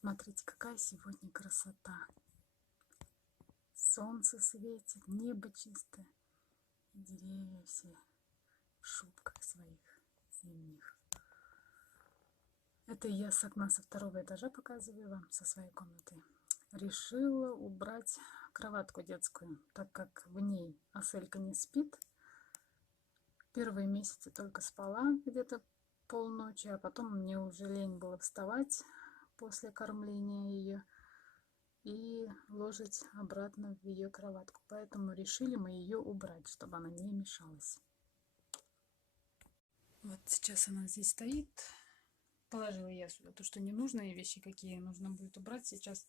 Смотрите, какая сегодня красота. Солнце светит, небо чистое, и деревья все в шубках своих зимних. Это я с окна со второго этажа показываю вам, со своей комнаты. Решила убрать кроватку детскую, так как в ней Аселька не спит. Первые месяцы только спала где-то полночи, а потом мне уже лень было вставать после кормления ее и ложить обратно в ее кроватку. Поэтому решили мы ее убрать, чтобы она не мешалась. Вот сейчас она здесь стоит. Положила я сюда то, что ненужные вещи, какие нужно будет убрать. Сейчас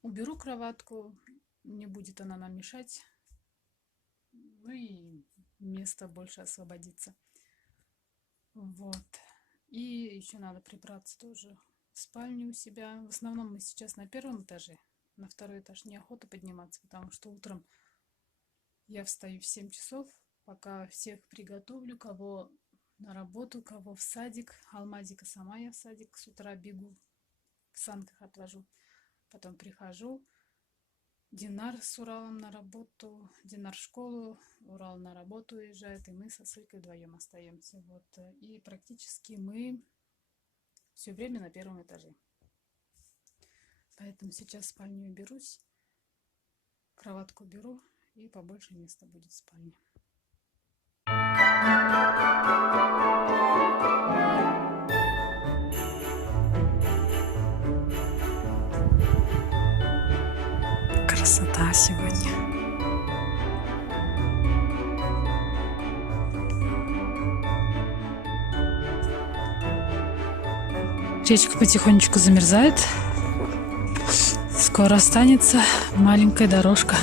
уберу кроватку, не будет она нам мешать. Ну и место больше освободится. Вот. И еще надо прибраться тоже в спальню у себя. В основном мы сейчас на первом этаже. На второй этаж неохота подниматься, потому что утром я встаю в 7 часов, пока всех приготовлю, кого на работу, кого в садик. Алмазика сама я в садик с утра бегу, в санках отвожу. Потом прихожу. Динар с Уралом на работу, Динар в школу, Урал на работу уезжает, и мы со Асылькой вдвоем остаемся. Вот. И практически мы все время на первом этаже. Поэтому сейчас в спальню уберусь, кроватку беру, и побольше места будет в спальне. Красота сегодня. Речка потихонечку замерзает. Скоро останется маленькая дорожка.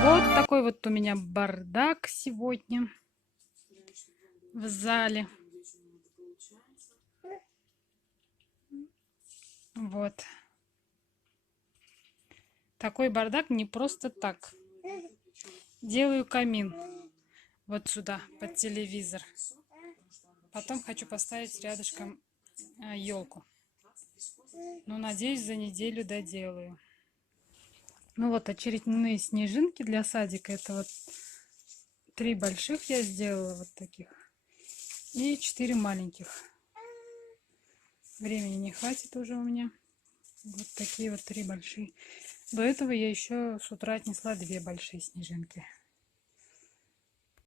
Вот такой вот у меня бардак сегодня в зале. Вот. Такой бардак не просто так. Делаю камин вот сюда, под телевизор. Потом хочу поставить рядышком елку. Но надеюсь, за неделю доделаю. Ну вот очередные снежинки для садика. Это вот 3 больших я сделала вот таких. И 4 маленьких. Времени не хватит уже у меня. Вот такие вот 3 большие. До этого я еще с утра отнесла 2 большие снежинки.